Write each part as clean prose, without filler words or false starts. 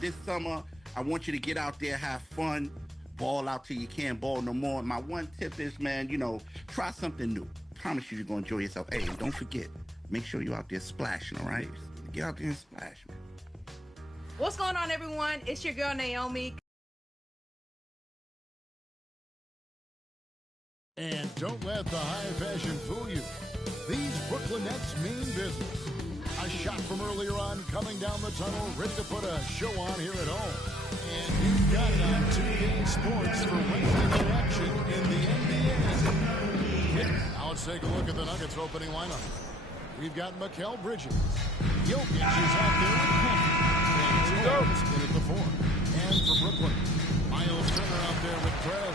this summer, I want you to get out there, have fun, ball out till you can't ball no more. My one tip is, man, try something new. Promise you're going to enjoy yourself. Hey, don't forget, make sure you're out there splashing, all right? Get out there and splash, man. What's going on, everyone? It's your girl, Naomi. And don't let the high fashion fool you. These Brooklyn Nets mean business. A shot from earlier on coming down the tunnel, ready to put a show on here at home. And you've got it on 2K Sports for Wednesday night action in the NBA. Now let's take a look at the Nuggets opening lineup. We've got Mikal Bridges. Jokic is out there with Penny. And Jones in at the 4. And for Brooklyn, Miles Turner out there with Trez.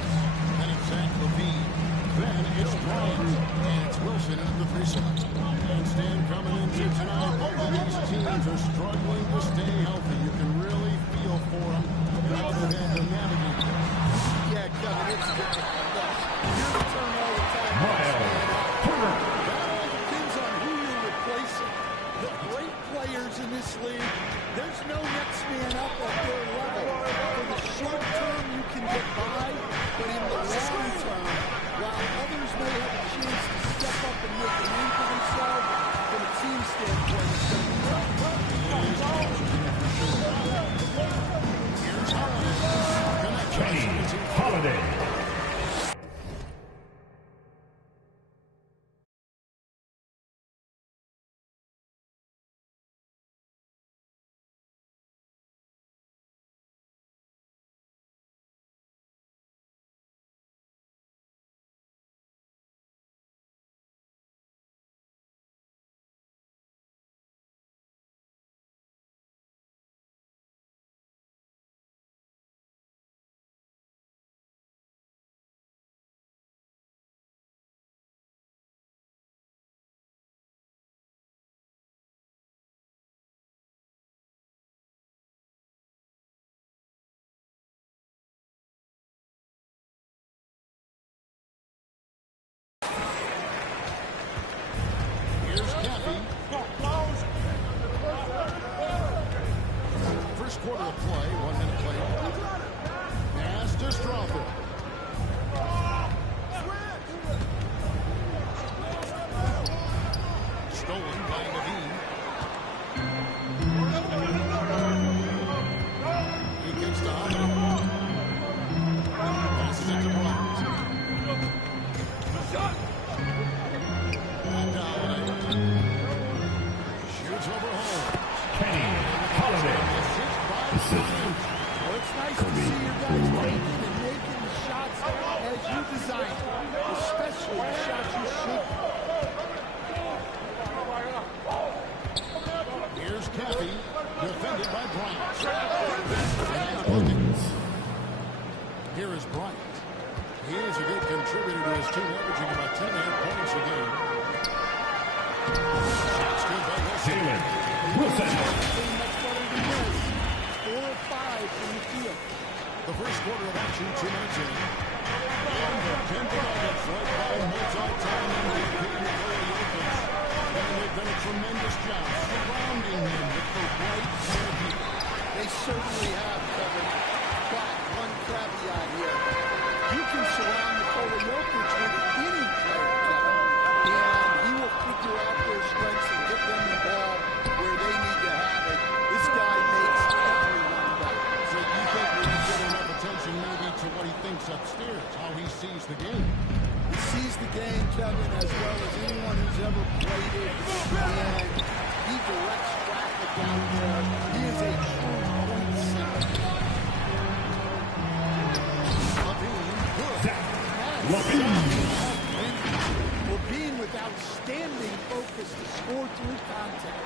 And it's Zach LaVine. Then it's Bryant. And it's Wilson in at the 3 slot. And Stan coming into tonight. Both of these teams are struggling to stay healthy. You can really feel for them and how they've had to navigate it. Yeah, Kevin, it's difficult. You're the turn all the time. That depends on who you're replacing. The great players in this league, there's no next man up at their level. For the short term, you can get by, but in the long term, while others may have a chance to step up and make a name for themselves, from a team standpoint, it's going to be tough. Kenny Holiday. First quarter of play, 1 minute play. Pass to Strawther. Stolen by Levine. He kicks to Holiday. Passes it to Bryant. And Holiday. Shoots over home. Kenny Holiday. Well, it's nice to see you guys taking and making the shots as you designed, especially the shots you shoot. Here's Cappy, defended by Bryant. Here is Bryant. He is a good contributor to his team, averaging about 10 points a game. Shots good by Jalen Wilson. 4 or 5 from the field. The first quarter of action, 2 minutes in. And the Denver Nuggets led by multi-time MVP Nikola Jokic. And they've done a tremendous job surrounding him with the right energy. They certainly have, Kevin. But one caveat here. You can surround Nikola Jokic with any player, Kevin, and he will figure out their strengths and get them the ball where they need to have it. This guy makes everyone better. So you think we can get enough attention maybe to what he thinks upstairs, how he sees the game? He sees the game, Kevin, as well as anyone who's ever played it, and he directs traffic out there. He is a true point center. Levine with outstanding focus to score through contact.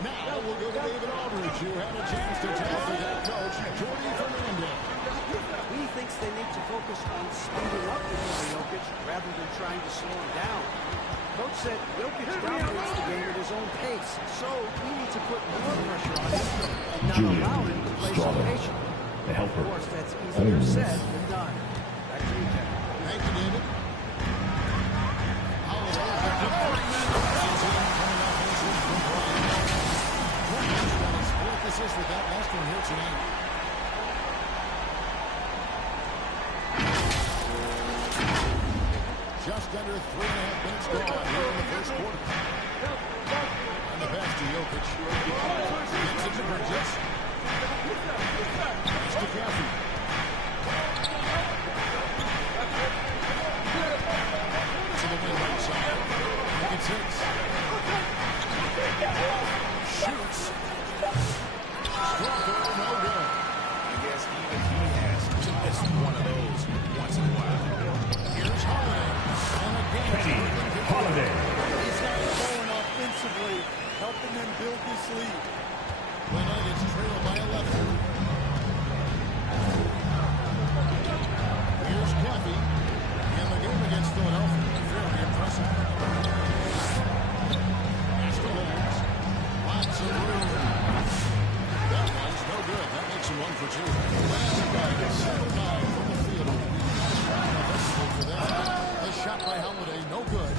Now we'll go to David Aldridge, who had a chance to talk to head coach Jordy Fernandez. He thinks they need to focus on speeding up Nikola Jokic rather than trying to slow him down. Coach said Jokic dominates the game at his own pace, so we need to put more pressure on him and not allow him to play so patient. The helper. Of course, that's easier said than done. Back to you, Kevin. Thank you, David. Holiday after 40 minutes. Coming off injury from Bryant. Bryant's got to split the emphasis with that last one here tonight. Just under 3.5 minutes gone here in the first quarter. And the pass to Jokic. Gets it to Bridges. It's to Kathy. To the wing right side. Make it 6. Shoots. Strother, no good. I guess even he has to miss one of those once in a while. Here's Holiday. And again, Holiday. He's got it going offensively, helping them build this lead. The Nuggets trail by 11. Here's Kathy in the game against Philadelphia. Very impressive. Pass to Holmes. Lots of room. That one's no good. That makes him 1 for 2. Nuggets 7-9 from the field. For them. The shot by Holiday, no good.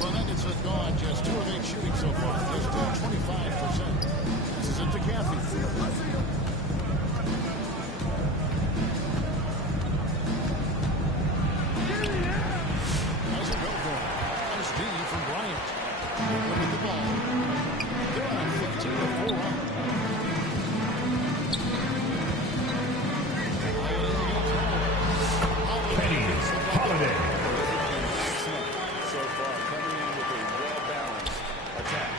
The Nuggets have gone just 2 of 8 shooting so far. They're still 25%. This is it to Kathy. How's it go for him? Nice D from Bryant. Look at the ball. They're on 15-4 up. Kenny Holiday. So far, coming in with a well-balanced attack.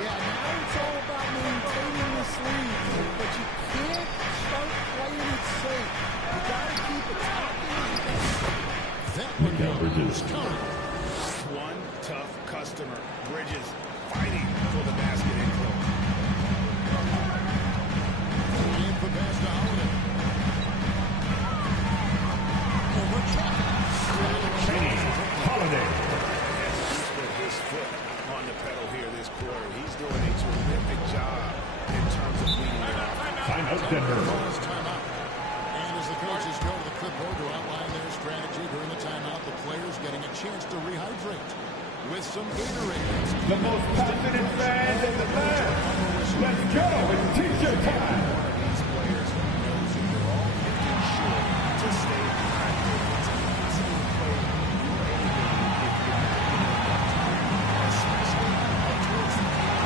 Yeah, now it's all about maintaining this lead, but you can't start playing it safe. You got to keep attacking. That one Bridges. goes. Counted. One tough customer. Bridges fighting for the basket in close. Bryant put pass to Holiday. Over Kenny Holiday. He's put his foot on the pedal here this quarter. He's doing a terrific job in terms of leading their offense. Timeout Denver. Calls timeout. And as the coaches go to the clipboard to outline their strategy during the timeout, the players getting a chance to rehydrate with some Gatorade. The most passionate fans in the land. Let's go. It's T-shirt time. These players knows that they're all making sure to stay hydrated. It's impossible to play anything if you're not especially up towards the end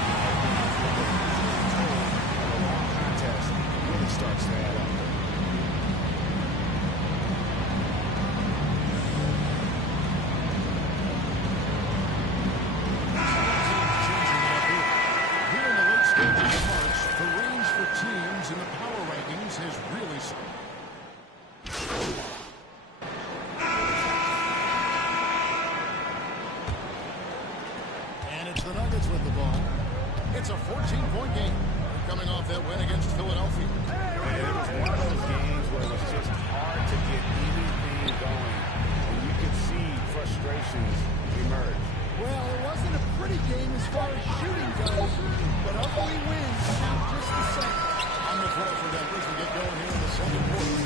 of a long contest. It really starts to add up. Here in the late stages of March, the range for teams in the power rankings has really... And it's the Nuggets with the ball. It's a 14-point game. Coming off that win against Philadelphia. And it was one of those games where it was just hard to get anything going. And you could see frustrations emerge. Well, it wasn't a pretty game as far as shooting goes, but ugly wins count just the same. On the floor for Denver as we get going here in the second quarter.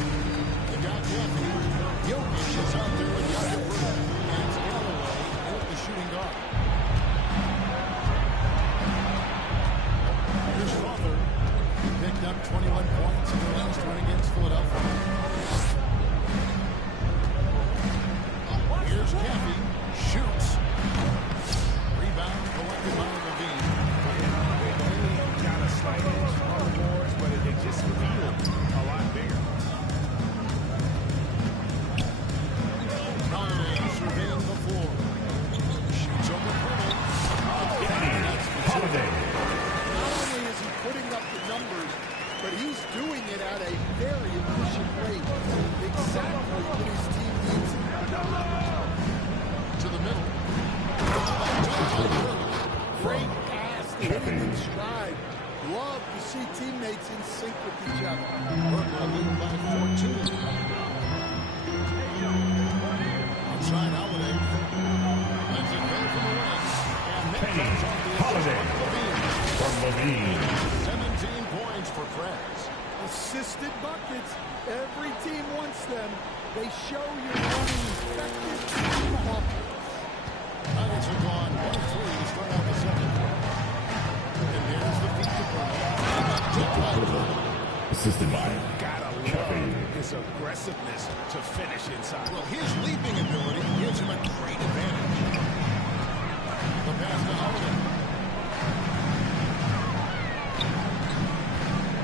They got Kathy. Jokic is out there with Jokic and Galloway with the shooting guard. Here's Strother. He picked up 21 points in the last win against Philadelphia. Here's Kathy. Shoots. Rebound collected by Levine. They've only got a slight edge on the boards, but it just feels a lot bigger. Holiday surveying the floor. Shoots over Purtle. Kenny Holiday. Not only is he putting up the numbers, but he's doing it at a very efficient rate. Exactly what his team needs. To the middle. Great pass to hit him in stride. Love to see teammates in sync with each other. Brooklyn leading by 14. Outside Holiday. Lets it go for the win. And that Kenny comes off the Holiday. assist From Levine. 17 points for Prez. Assisted buckets. Every team wants them. They show you're running effective team offense. Nuggets have gone 1-3 to start out the second. And there's the feed to Purtle. Assisted by Gotta love his aggressiveness to finish inside. Well, his leaping ability gives him a great advantage. The pass to Holiday.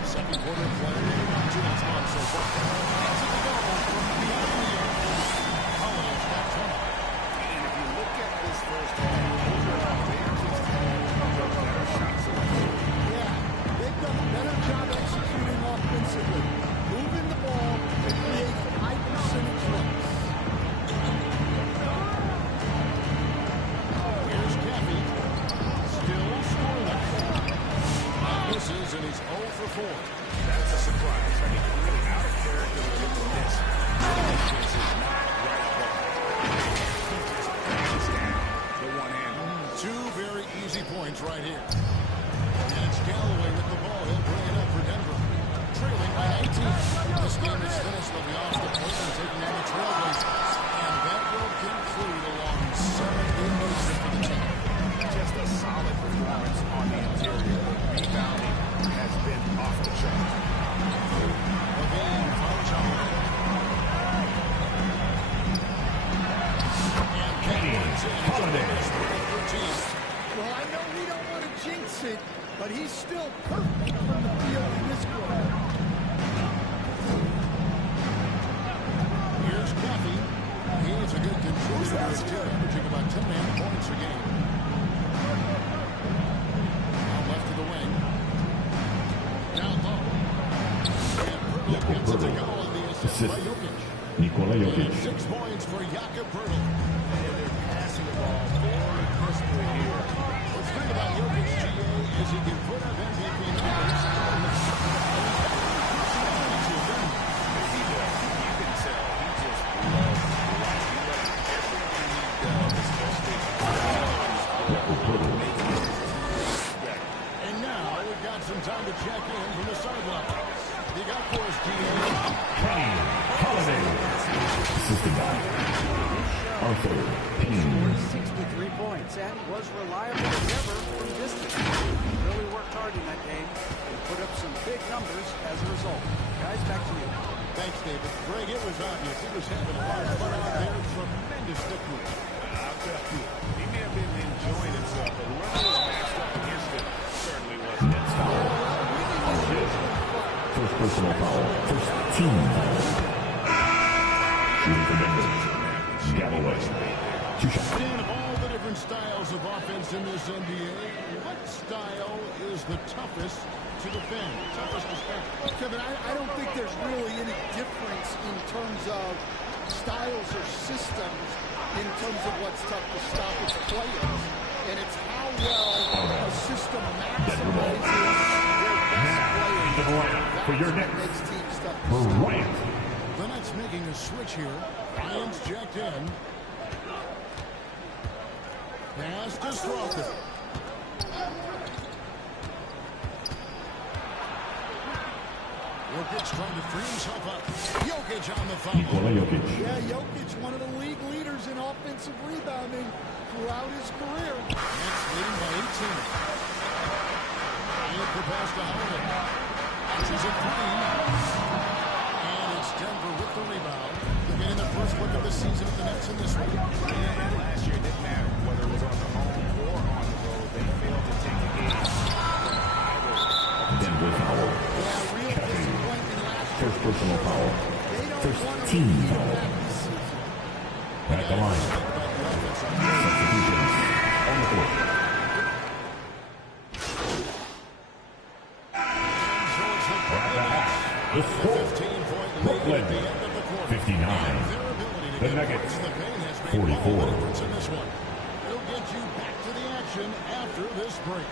Second quarter play. 2 minutes on so far. Gets it to go from behind the arc. Holiday's got 20. And if you look at this first half, overall, they're just having a better shot selection. Yeah, they've done a better job executing offensively, moving the ball and creating high percentage runs. Here's Caffey. Still scoreless. Misses, and he's 0 for 4. That's a surprise. I mean, really out of character to get to this. The defense is not right there. He just punches down the one-hander. 2 very easy points right here. And it's Galloway with the ball. He'll bring it up for Denver. Trailing by 18. This game is finished. They'll be off the plate and taking on the Trailblazers. And that will conclude along 7 good moves for the team. Just a solid performance on the interior. Rebounding has been off the chart. Levine finds Holiday. And Holiday. Well, I know we don't want to jinx it, but he's still perfect from the field in this quarter. Here's Caffey. He's a good contributor to his team, averaging about 10 points a game. Now left to the wing. Down low. And Pirtle gets it to go on the assist by Jokic. Nikola Jokic. And 6 points for Jakob Pirtle. And they're passing the ball very crisply here. What's great about Jokic, GA, is he can put up MVP numbers. He does. You can tell he just loves life. He loves everything he does, especially making his teammates better. And now we've got some time to check in from the sideline. You got for us, GA. Kenny Holiday. Assisted by Arthur Payne. Scored 63 points, and he was reliable as ever from distance. He really worked hard in that game and put up some big numbers as a result. Guys, back to you. Thanks, David. Greg, it was obvious. He was having a lot of fun out there. Tremendous footwork. I'll tell you, he may have been enjoying himself, but whoever was matched up against him certainly wasn't. First personal foul. First team foul. Shooting for Denver. Galloway. 2 shots. And of all the different styles of offense in this NBA, what style is the toughest to defend? Toughest to stop? Kevin, I don't think there's really any difference in terms of styles or systems in terms of what's tough to stop. It's players, and it's how well a system maximizes their best players. For your That next makes teams tough to stop. Bryant. The Nets making a switch here. Bryant's checked in. Pass to Strother. Jokic trying to free himself up. Jokic on the foul. Nikola Jokic. Yeah, Jokic, one of the league leaders in offensive rebounding throughout his career. Nets leading by 18. Bryant the pass to Holiday. Pushes it clean. And it's Denver with the rebound. They're getting their first look of the season at the Nets in this one. And last year, it didn't matter whether it was on the home or on the road. They failed to take the game from either. Denver foul. Yeah, real disappointment last year. First personal foul. They don't First want to team repeat foul. that this season. At the line. Substitutions on the court. At the half, the score. Brooklyn, 59. The Nuggets, 44. We'll get you back to the action after this break.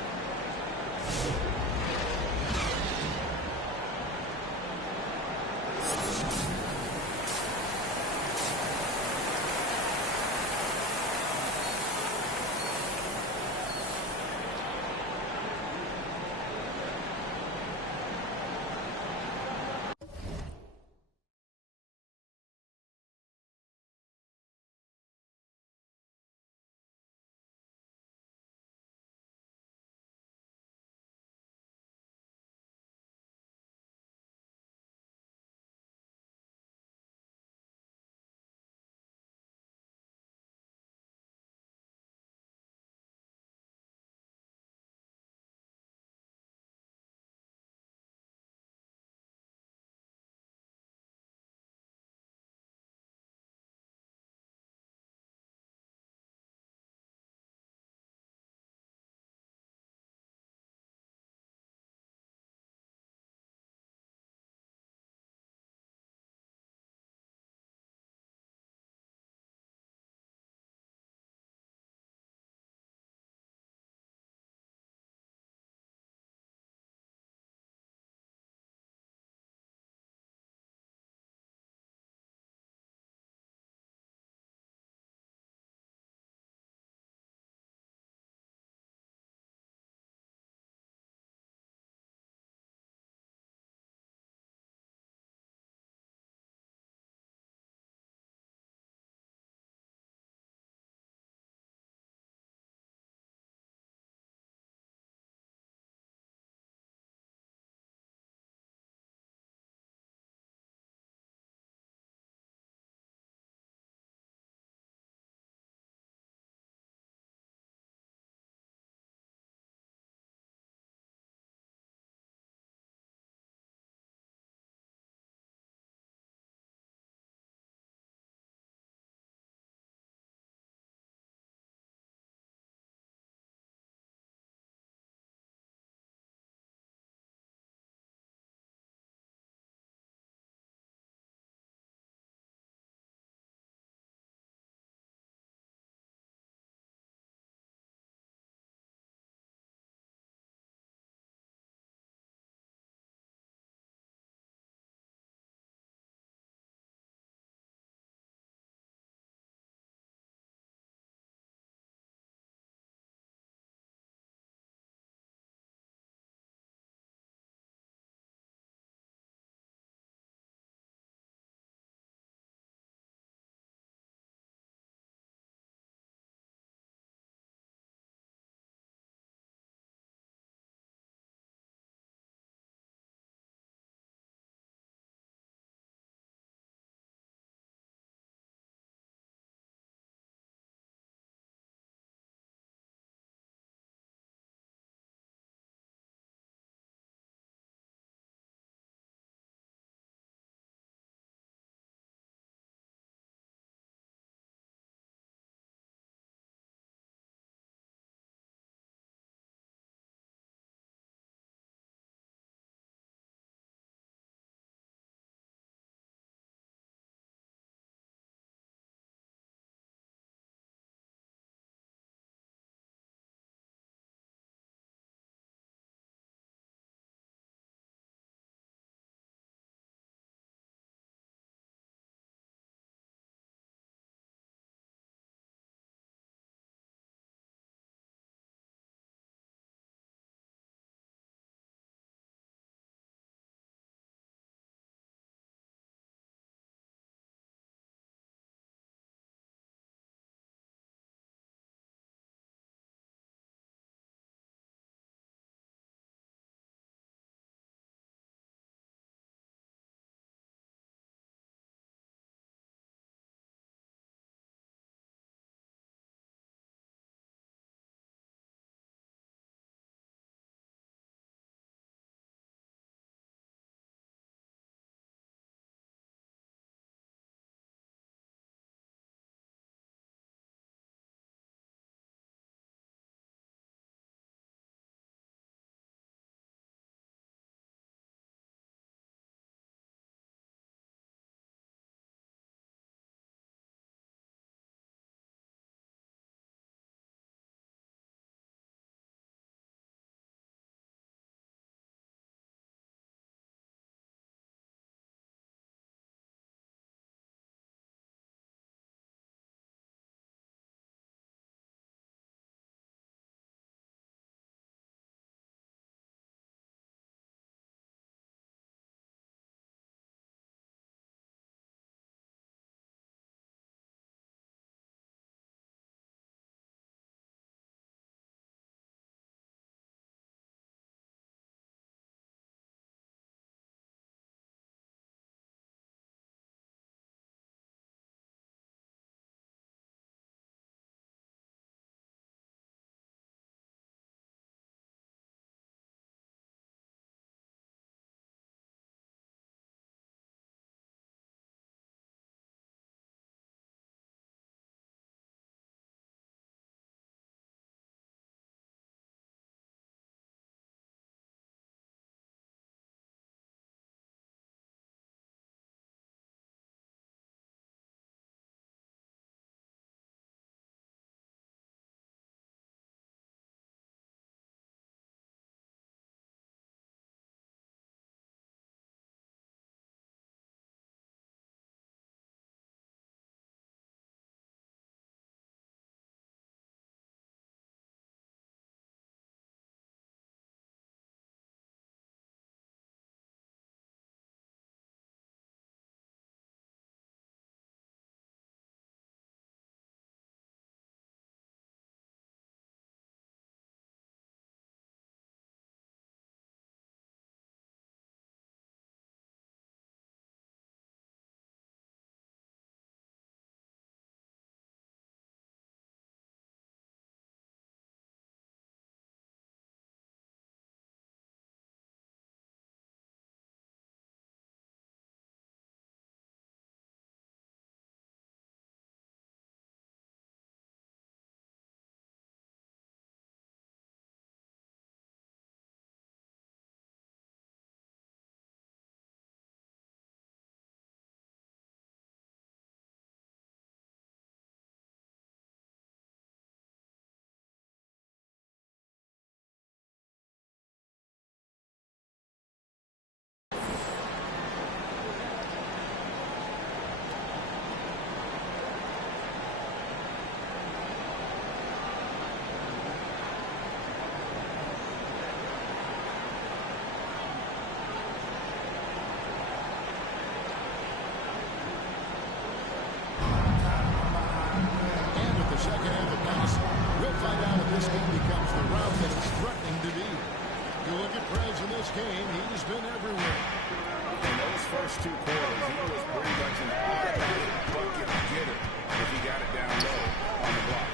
first two quarters, he was pretty much an automatic bucket getter if he got it down low on the block.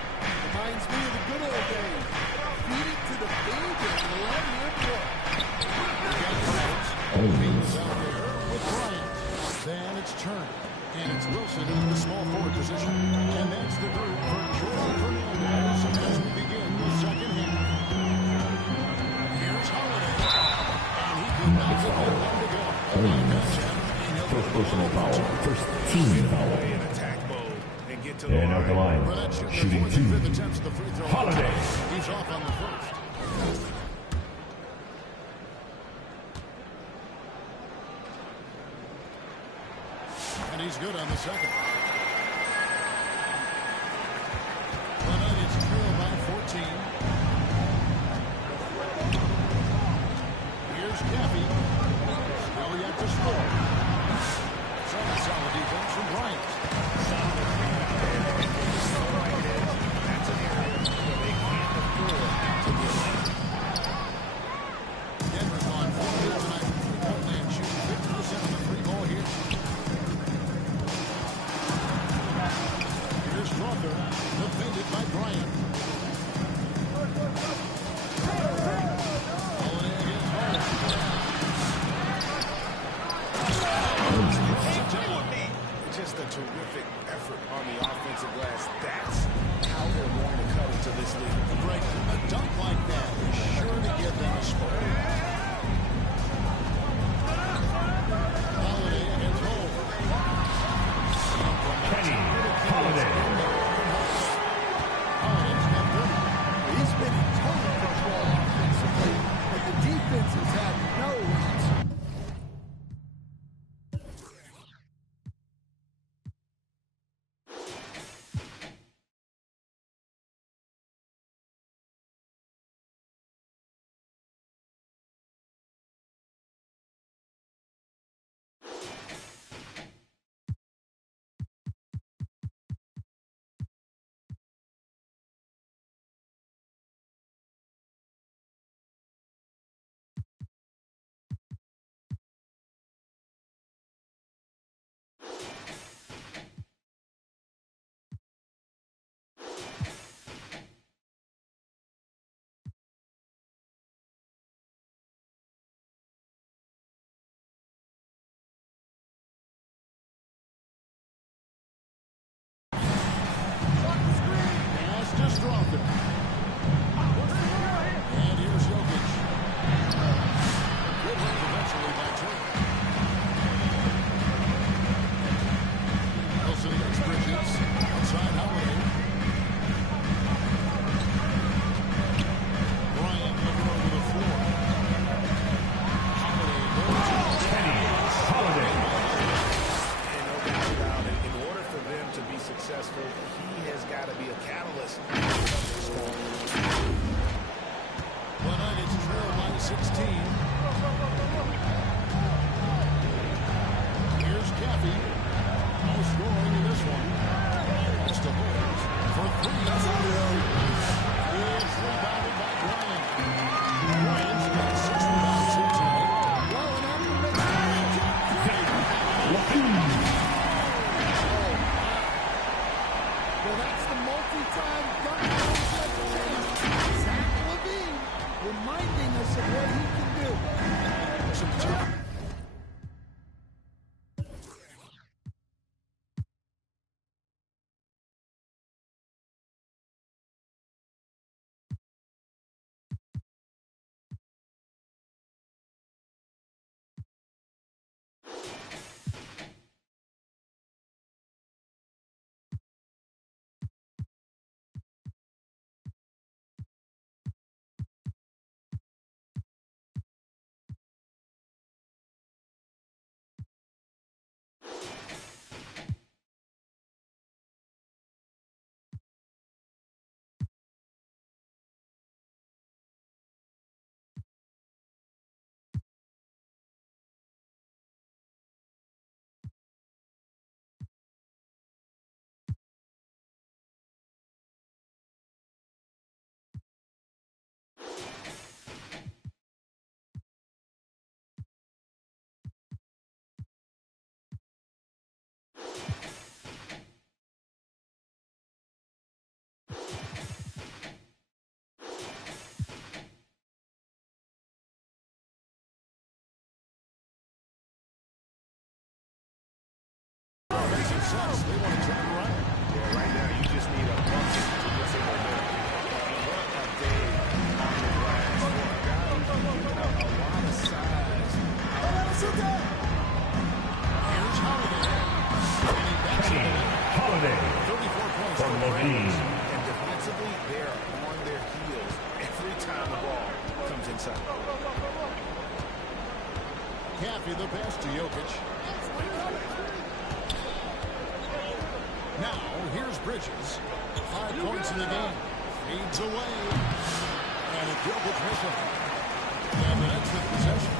Reminds me of the good old days. Feed it to the big and let him work. He's out there with Bryant. Then it's Turner. And it's Wilson in the small forward position. And that's the group for Jordan Fernandez as we begin the second half. Here's Holiday. And he did not get one to go. First personal foul. First team foul. In attack mode and get to the And out the line, shooting two. Holiday. He's off on the first. And he's good on the second. It's trailed by 14. Here's Caffey. Still yet to score. Solid defense from Bryant. That's an area where they can't afford to give up. Denver's on 4 tonight. Portland shooting 50% on the free ball here. Here's Crawford, defended by Bryant. Holiday against Hall. Just a terrific effort on the offensive glass. That's how they're going to cut into this league. Greg, a dunk like that is sure to give them a spark. Holiday against Hall. Kenny Holiday. Holiday's been good. He's been in total control offensively, but the defense has had no answer. success. They want to turn it around. Yeah, right now you just need a bucket to just say what a day on the glass for a guy who's been giving up a lot of size. Here's Holiday. And he backs it Kenny in. Holiday 34 points for for Levine. And defensively, they are on their heels every time the ball comes inside. Caffey the pass to Jokic. Now, here's Bridges. 5 points in the game. Fades away. And a Jokic missing. And the Nets with possession.